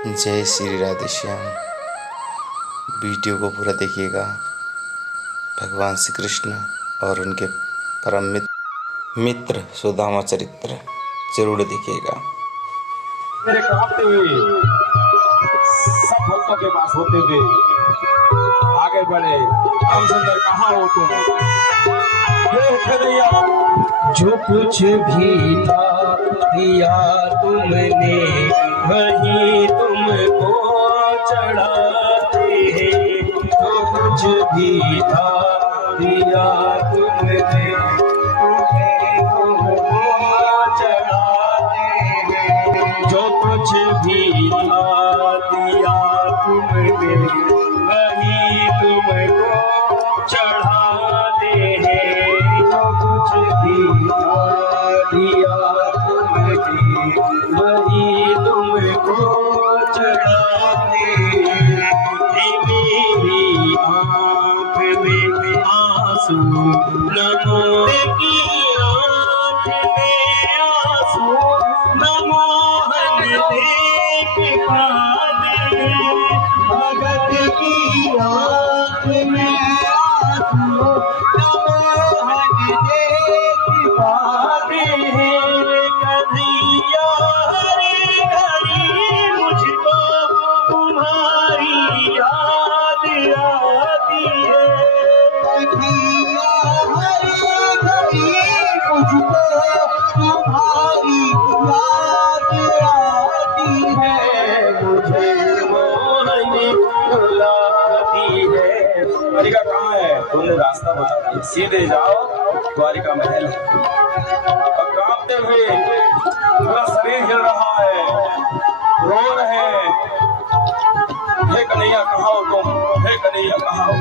जय श्री राधे श्याम। वीडियो को पूरा देखिएगा। भगवान श्री कृष्ण और उनके परम मित्र सुदामा चरित्र जरूर देखिएगा। मेरे कांपते हुए सब भक्तों के पास होते थे, आगे बढ़े। हम सुंदर कहाँ हो तुम? जो कुछ भी था दिया तुमने, वही तुमको चढ़ाते हैं। जो कुछ भी था दिया तुमने, वही तुमको चढ़ाते हैं। जो कुछ भी था दिया तुमने, वही तुमको चढ़ाते हैं। जो कुछ भी दिया तुमने, वही तुमको चढ़ाते हैं। मेरी आँख में आंसू नमो की आँख में आंसू नमो देख पाते। भगत की आँख में आंसू पाते हैं। कन्हैया हर घड़ी मुझको तुम्हारी याद आती है। कन्हैया हर घड़ी मुझको तुम्हारी याद आती है। मुझे मोहन बुलाती है। द्वारिका कहाँ है? तुमने रास्ता बता दिया, सीधे जाओ, द्वारिका महल है। और कांपते हुए पूरा शरीर हिल रहा है, रो रहे हैं, हे कन्हैया कहाँ हो तुम? हे कन्हैया कहाँ हो?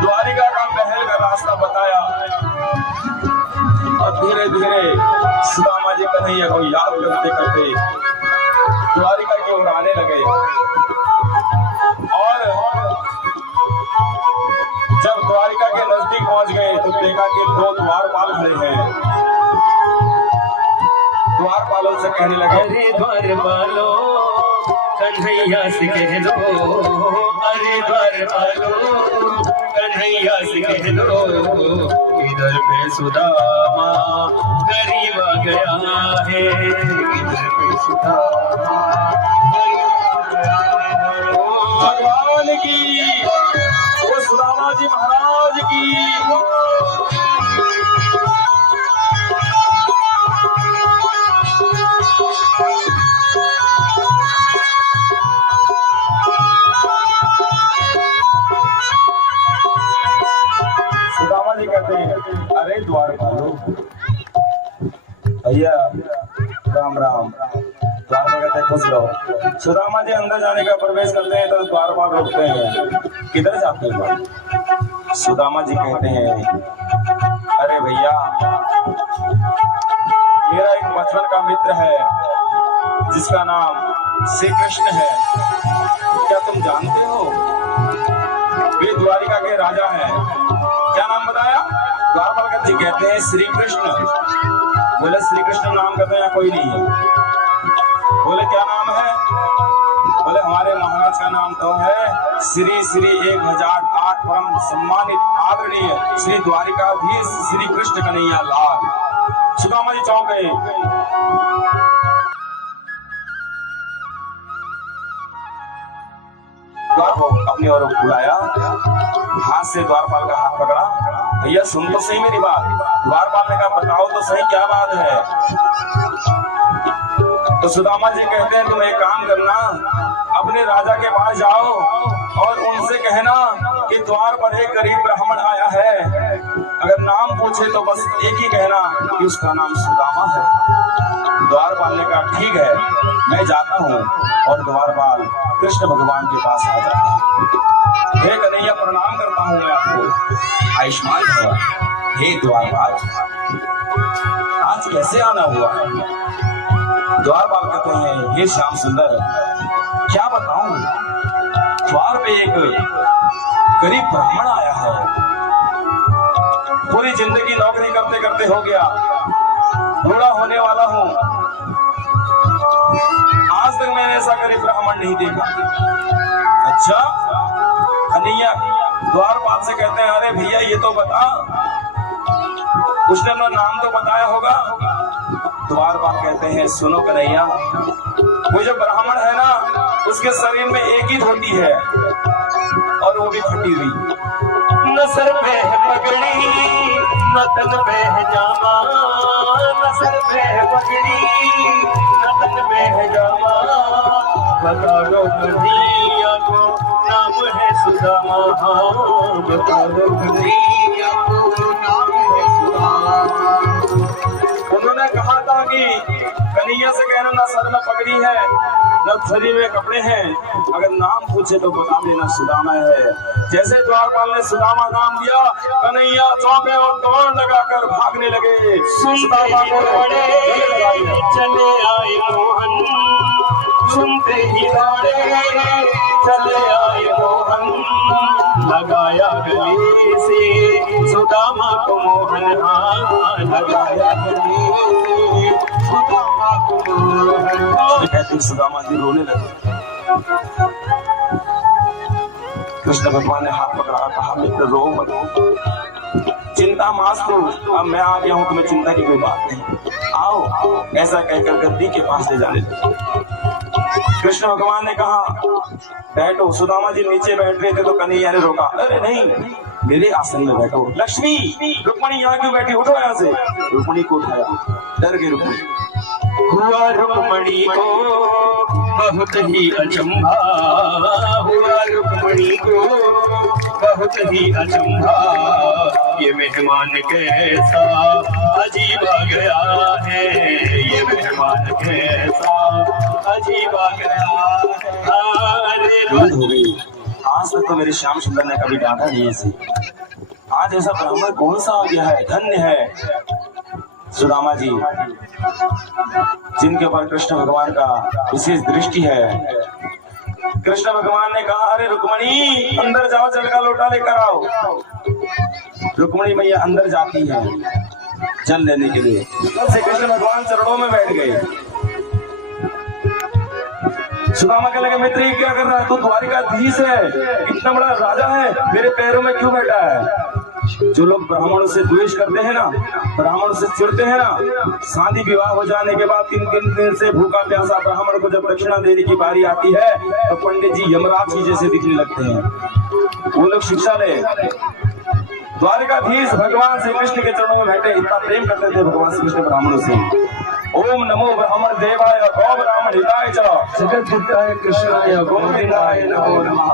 द्वारिका का महल का रास्ता बताया और धीरे धीरे सुदामा जी कन्हैया को याद करते करते द्वारिका की ओर आने लगे। और जब द्वारिका के नजदीक पहुंच गए तो देखा कि दो द्वारपाल खड़े हैं। द्वारपालों से कहने लगे, अरे द्वारपालो कन्हैया से कह लो, अरे द्वारपालो कन्हैया से कह लो, इधर पे सुदामा गरीब आ गया है। इधर पे सुदामा भगवान की, वो सुदामा जी महाराज की। सुदामा जी कहते हैं, अरे द्वारपालो भैया राम राम। द्वारपाल कहते हैं खुश रहो। सुदामा जी अंदर जाने का प्रवेश करते हैं तो द्वारपाल रोकते हैं, किधर जाते हैं? सुदामा जी कहते हैं, अरे भैया मेरा एक बचपन का मित्र है जिसका नाम श्री कृष्ण है, क्या तुम जानते हो? वे द्वारिका के राजा हैं। क्या नाम बताया? द्वारपाल जी कहते हैं श्री कृष्ण। बोले श्री कृष्ण नाम कहते हैं कोई नहीं है। बोले क्या नाम है? बोले हमारे महाराज का नाम तो है श्री श्री 1008 परम सम्मानित आदरणीय श्री द्वारिकाधीश श्री कृष्ण कन्हैया लाल। सुदामा जी चौंक गए। अपनी ओर बुलाया, हाथ से द्वारपाल का हाथ पकड़ा, भैया सुन तो सही मेरी बात। द्वारपाल ने कहा बताओ तो सही क्या बात है? तो सुदामा जी कहते हैं तुम एक काम करना, अपने राजा के पास जाओ और उनसे कहना कि द्वार पर एक गरीब ब्राह्मण आया है, अगर नाम पूछे तो बस एक ही कहना कि उसका नाम सुदामा है। द्वारपाल ने कहा ठीक है, मैं जाता हूँ। और द्वारपाल कृष्ण भगवान के पास आ जाता है। हे कन्हैया प्रणाम करता हूँ मैं आपको, आयुष्मान भव। हे द्वारपाल आज कैसे आना हुआ? द्वारपाल कहते हैं, हे श्याम सुंदर क्या बताऊं, द्वार पे एक गरीब ब्राह्मण आया है, पूरी जिंदगी नौकरी करते करते हो गया, बूढ़ा होने वाला हूं, आज तक मैंने ऐसा गरीब ब्राह्मण नहीं देखा। अच्छा, कन्हैया द्वारपाल से कहते हैं, अरे भैया ये तो बता, उसने अपना नाम तो बताया होगा। द्वारपाल कहते हैं, सुनो कन्हैया, वो जो ब्राह्मण है ना, उसके शरीर में एक ही धोती है और वो भी फटी हुई। न सर पे है पगड़ी न तन पे है जामा, न सर पे है पगड़ी न तन पे है जामा। बता दो कन्हैया को नाम है सुदामा, बता दो कन्हैया को नाम है सुदामा। उन्होंने कहा था कि कन्हैया से कहना ना सर में पगड़ी है न शरीर में कपड़े हैं, अगर नाम पूछे तो बता देना सुदामा है। जैसे द्वारपाल ने सुदामा नाम दिया, कन्हैया चौंके और दौड़ लगाकर भागने लगे। सुदामा को चले आए मोहन, सुनते ही दौड़े चले आए मोहन। लगाया गले से सुदामा को मोहन, हाँ लगाया गले से सुदामा को मोहन। कहते सुदामा जी रोने लगे। कृष्ण भगवान ने हाथ पकड़ा, कहा मित्र रो मत, चिंता मास्तु, अब मैं आ गया हूं, तुम्हें चिंता की कोई बात नहीं, आओ। ऐसा कहकर गद्दी के पास ले जाने लगे। कृष्ण भगवान ने कहा बैठो। सुदामा जी नीचे बैठ रहे थे तो कन्हैया ने रोका, अरे नहीं, मेरे आसन में बैठो। लक्ष्मी, रुक्मणी यहाँ क्यों बैठी, उठो यहाँ से। रुक्मणी को उठाया, डर गई रुक्मणी। हुआ रुक्मणी को बहुत ही अचंभा, हुआ रुक्मणी को बहुत ही अचंभा। ये मेहमान कैसा अजीब आ गया है, ये मेहमान कैसा अजीब आ गया है। हो गई, आज तक तो मेरे श्याम सुंदर ने कभी डांटा नहीं ऐसे, आज ऐसा ब्राह्मण कौन सा आ गया है, धन्य है सुदामा जी जिनके ऊपर कृष्ण भगवान का विशेष दृष्टि है। कृष्ण भगवान ने कहा, अरे रुक्मणी अंदर जाओ, जल का लोटा लेकर आओ। रुक्मणी मैया अंदर जाती है जल लेने के लिए, से कृष्ण भगवान चरणों में बैठ गए। सुदामा के लगे, मित्र ये क्या कर रहा है, तू द्वारिकाधीश है, इतना बड़ा राजा है, मेरे पैरों में क्यों बैठा है। जो लोग ब्राह्मणों से द्वेष करते हैं ना, ब्राह्मण से चिढ़ते हैं ना, शादी विवाह हो जाने के बाद 3 दिन से भूखा प्यासा ब्राह्मण को जब दक्षिणा देने की बारी आती है तो पंडित जी यमराज जी जैसे दिखने लगते हैं। वो लोग शिक्षा ले। द्वारिकाधीश भगवान श्री कृष्ण के चरणों में बैठे, इतना प्रेम करते थे भगवान श्री कृष्ण ब्राह्मणों से। ओम नमो ब्राह्मण देवाय गौ ब्राह्मण हिताय च जगत हिताय कृष्णाय गोविंदाय नमो नमः।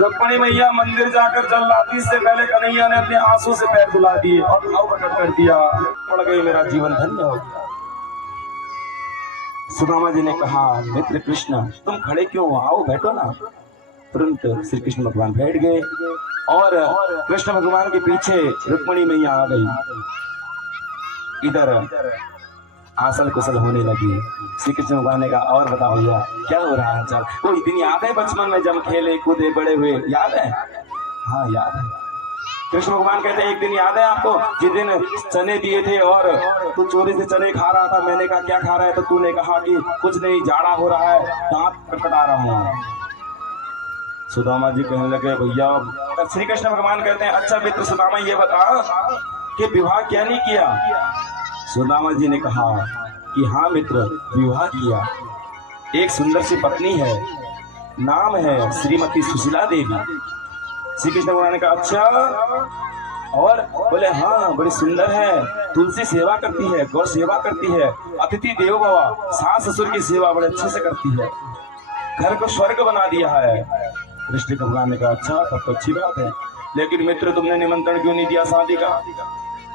रुक्मणी मैया मंदिर जाकर जल लाती, इससे पहले कन्हैया ने अपने आंसू से पैर धुला दिए और भाव प्रकट कर दिया, पड़ गई, मेरा जीवन धन्य हो गया। सुदामा जी ने कहा, मित्र कृष्ण तुम खड़े क्यों, आओ बैठो ना। तुरंत श्री कृष्ण भगवान बैठ गए और कृष्ण भगवान के पीछे रुक्मणी मैया आ गई। इधर आसल कुशल होने लगी। श्री कृष्ण भगवान ने कहा, और बताओ भैया क्या हो रहा है चल। कोई दिन याद है बचपन में जब खेले कूदे बड़े हुए, याद है? हाँ याद है। कृष्ण भगवान कहते हैं, एक दिन याद है आपको जिस दिन चने दिए थे और तू चोरी से चने खा रहा था, मैंने कहा क्या खा रहा है, तो तूने कहा कि कुछ नहीं, जाड़ा हो रहा है, दांत कटकटा रहा हूँ। सुदामा जी कहने लगे, भैया। श्री कृष्ण भगवान कहते हैं, अच्छा मित्र सुदामा ये बता कि विवाह क्या नहीं किया। सुदामा जी ने कहा कि हाँ मित्र विवाह किया, एक सुंदर सी पत्नी है, नाम है श्रीमती सुशीला देवी। श्री कृष्ण भगवान ने कहा, अच्छा, और बोले हाँ बड़ी सुंदर है, तुलसी सेवा करती है, गौ सेवा करती है, अतिथि देवो भव, सास ससुर की सेवा बड़े अच्छे से करती है, घर को स्वर्ग बना दिया है। कृष्ण भगवान ने कहा, अच्छा तब तो अच्छी बात है, लेकिन मित्र तुमने निमंत्रण क्यों नहीं दिया शादी का।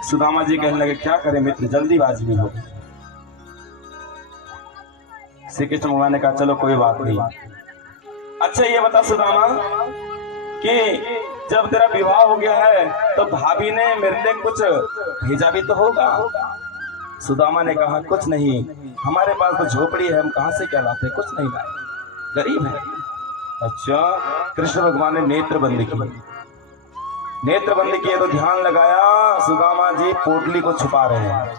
सुदामा जी कहने लगे, क्या करे मित्र, जल्दीबाजी में हो। श्री कृष्ण भगवान ने कहा, चलो कोई बात नहीं। अच्छा ये बता सुदामा कि जब तेरा विवाह हो गया है तो भाभी ने मेरे लिए कुछ भेजा भी तो होगा। सुदामा ने कहा, कुछ नहीं, हमारे पास तो झोपड़ी है, हम कहां से क्या लाते, कुछ नहीं लाए, गरीब है। अच्छा, कृष्ण भगवान ने नेत्र बंद किए, नेत्र बंद किए तो ध्यान लगाया, सुदामा जी पोटली को छुपा रहे हैं,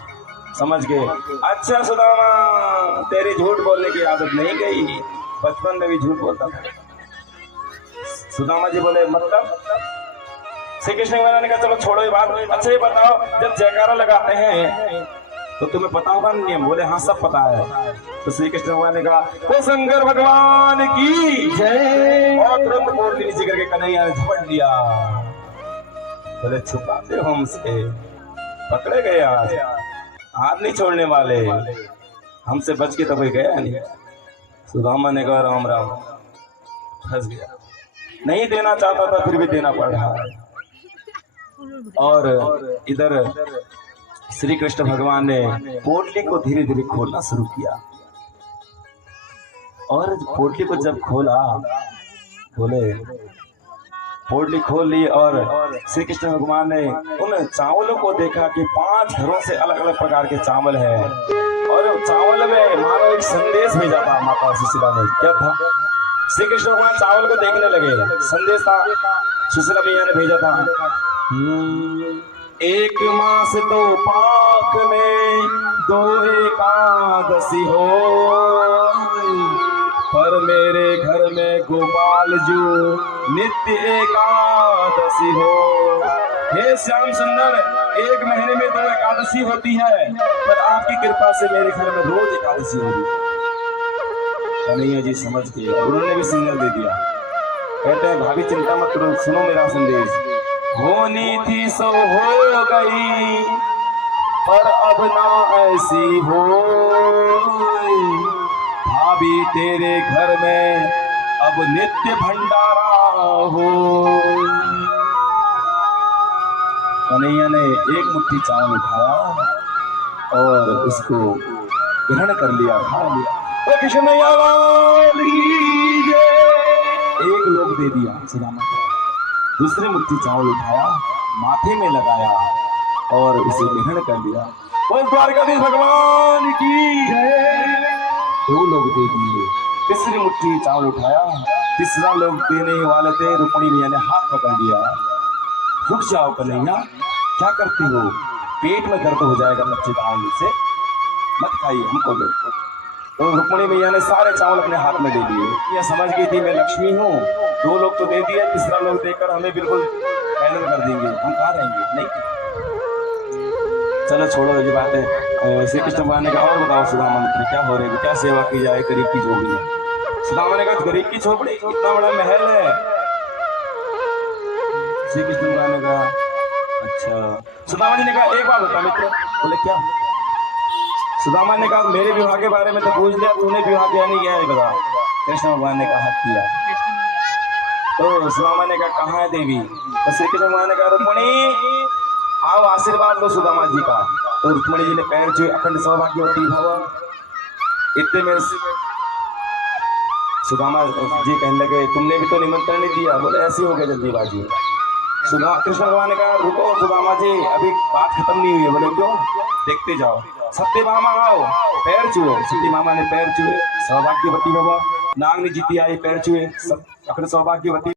समझ गए। अच्छा सुदामा तेरी झूठ बोलने की आदत नहीं गई, बचपन में भी झूठ बोलता था। सुदामा जी बोले मतलब? श्री कृष्ण भगवान ने कहा चलो छोड़ो ये बात, अच्छा ये बताओ जब जयकारा लगाते हैं तो तुम्हें पता होगा नियम? बोले हाँ सब पता है। तो श्री कृष्ण भगवान ने कहा तो शंकर भगवान की जय, और तुरंत बोल नीचे करके कन्हैया ने झपट लिया। बोले छुपाते हो हमसे, पकड़े गए आज, हाथ नहीं छोड़ने वाले, हमसे बच के तो कोई गया नहीं। सुदामा ने कहा राम राम, फंस गया, नहीं देना चाहता था फिर भी देना पड़ रहा है। और इधर श्री कृष्ण भगवान ने पोटली को धीरे धीरे खोलना शुरू किया, और पोटली को जब खोला, बोले पोटली खोल ली, और श्री कृष्ण भगवान ने उन चावलों को देखा कि 5 घरों से अलग अलग प्रकार के चावल है, और चावल में मानो एक संदेश भेजा था माता सुशीला ने। क्या था? श्री कृष्ण भगवान चावल को देखने लगे, संदेश था, सुशीला मैया ने भेजा था। 1 मास तो पाक में 2 एकादशी हो, पर मेरे घर में गोपाल जू नित्य एकादशी हो। हे श्याम सुंदर, 1 महीने में 2 एकादशी होती है, पर आपकी कृपा से मेरे घर में रोज एकादशी हो रही है। कन्हैया जी समझ गए, उन्होंने भी सिग्नल दे दिया। कहते हैं भाभी चिंता मत करो, सुनो मेरा संदेश, होनी थी सो हो गई, पर अब ना ऐसी हो। भाभी तेरे घर में अब नित्य भंडारा हो। कन्हैया ने 1 मुट्ठी चावल उठाया और उसको ग्रहण कर लिया, खा लिया। तो कृष्णैया लाल की जय। 1 लोग दे दिया सुदामा को। दूसरी मुट्ठी चावल उठाया, माथे में लगाया और उसे ग्रहण कर लिया। बोल द्वारकाधीश भगवान की जय। 2 लोग दे दिए। तीसरी मुट्ठी चावल उठाया, तीसरा लोग देने वाले थे, रुक्मिणी मैया ने हाथ पकड़ लिया। रुक जाओ कन्हैया, क्या करती हो? पेट में दर्द हो जाएगा कच्चे चावल से, मत खाइए, हमको दो। तो रुक्मिणी मैया ने सारे चावल अपने हाथ में दे दिए। यह समझ गई थी मैं लक्ष्मी हूँ, 2 लोग तो दे दिए, तीसरा लोग देकर हमें बिल्कुल पैदल कर देंगे, हम कहाँ रहेंगे? नहीं, चलो छोड़ो ये बात है। श्री कृष्ण भगवान ने कहा और बताओ सुदामा मित्र क्या हो रही है, क्या सेवा की जाए गरीब की झोपड़ी में। सुदामा ने कहा गरीब की झोपड़ी, इतना बड़ा महल है। श्री कृष्ण भगवान ने कहा अच्छा। सुदामा जी ने कहा एक बात बता मित्र। बोले क्या? सुदामा ने कहा मेरे विवाह के बारे में तो पूछ लिया, तूने विवाह किया नहीं किया है बता। कृष्ण भगवान ने कहा किया। तो सुदामा ने कहा कहाँ है देवी? तो श्री कृष्ण भगवान ने कहा रुक्मिणी आओ आशीर्वाद लो सुदामा जी का। तो रुक्मिणी जी ने पैर छुए, अखंड सौभाग्यवती भव। इतने में सुदामा जी कहने लगे तुमने भी तो निमंत्रण नहीं दिया। बोले ऐसे हो गया जल्दीबाजी। कृष्ण भगवान ने कहा रुको सुदामा जी, अभी बात खत्म नहीं हुई है। बोले क्यों? देखते जाओ। सत्य मामा आओ, पैर छुए। सत्य मामा ने पैर छुए, सौभाग्यवती भव। नागनी जीती आई, पैर छुए, अखंड सौभाग्यवती।